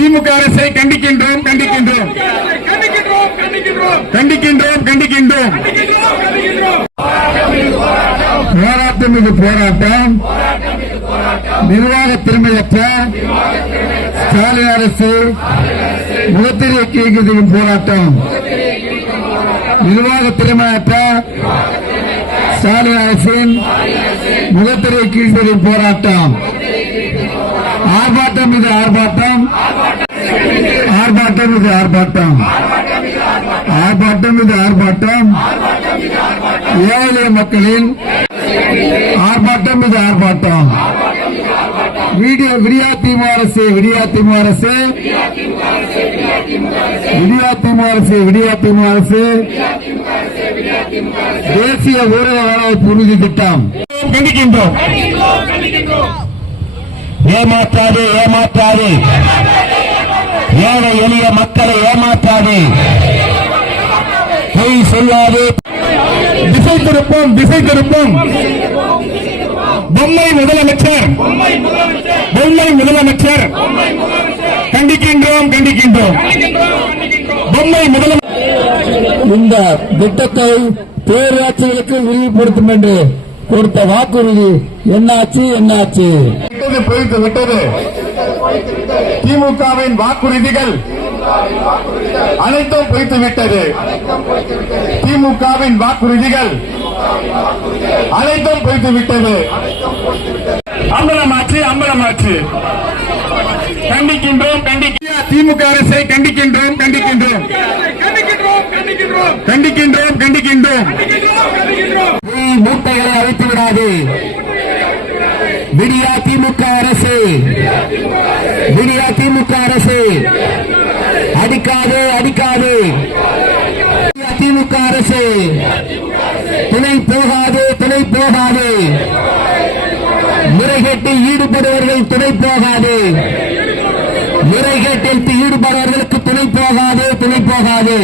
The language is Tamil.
திமுக அரசை கண்டிக்கின்றோம் கண்டிக்கின்றோம் கண்டிக்கின்றோம் கண்டிக்கின்றோம். போராட்டம் இது போராட்டம். நிர்வாக திறமையற்ற ஸ்டாலின் அரசு முகத்திரை கீழ்கதிக்கும் போராட்டம். நிர்வாக திறமையற்ற ஸ்டாலின் அரசின் முகத்திரை கீழ்கதிக்கும் போராட்டம். ஆர்ப்பாட்டம் இது ஆர்ப்பாட்டம். ஆர்ப்பாட்டம் இது ஆர்ப்பாட்டம். ஆர்ப்பாட்டம் இது ஆர்ப்பாட்டம். ஏழை மக்களின் ஆர்ப்பாட்டம் இது ஆர்ப்பாட்டம். விடியா திமுக அரசு விடியா திமுக அரசு விடியா திமுக அரசு விடியா திமுக அரசு தேசிய ஊரக வேலைவாய்ப்பு உறுதி திட்டம் கண்டிக்கின்றோம். ஏமாற்றாது ஏமாற்றாது ஏழை எளிய மக்களை ஏமாற்றாது. பொய் சொல்லாது. திசை திருப்போம் திசை திருப்போம். பொம்மை முதலமைச்சர் பொம்மை முதலமைச்சர் கண்டிக்கின்றோம் கண்டிக்கின்றோம். பொம்மை முதலமைச்சர் இந்த திட்டத்தை பேராட்சிகளுக்கு விரிவுபடுத்தும் என்று கொடுத்த வாக்குறுதி என்னாச்சு என்னாச்சு? பொய்த்து விட்டது. திமுகவின் வாக்குறுதிகள் அனைத்தும் பொய்த்து விட்டது. திமுகவின் வாக்குறுதிகள் அனைத்தும் பொய்த்து விட்டது. அம்பலமாச்சு அம்பலமாச்சு. கண்டிக்கின்றோம் கண்டிக்கின்றோம். திமுக அரசை கண்டிக்கின்றோம் கண்டிக்கின்றோம் கண்டிக்கின்றோம் கண்டிக்கின்றோம். மூட்டைகளை அழைத்து விடாது. விடியா திமுக அரசு விடியா திமுக அரசு அடிக்காது அடிக்காது. திமுக அரசு துணை போகாது துணை போகாது. முறைகேட்டில் ஈடுபடுவர்கள் துணை போகாது. முறைகேட்டில் ஈடுபடுவர்களுக்கு துணை போகாது துணை போகாது.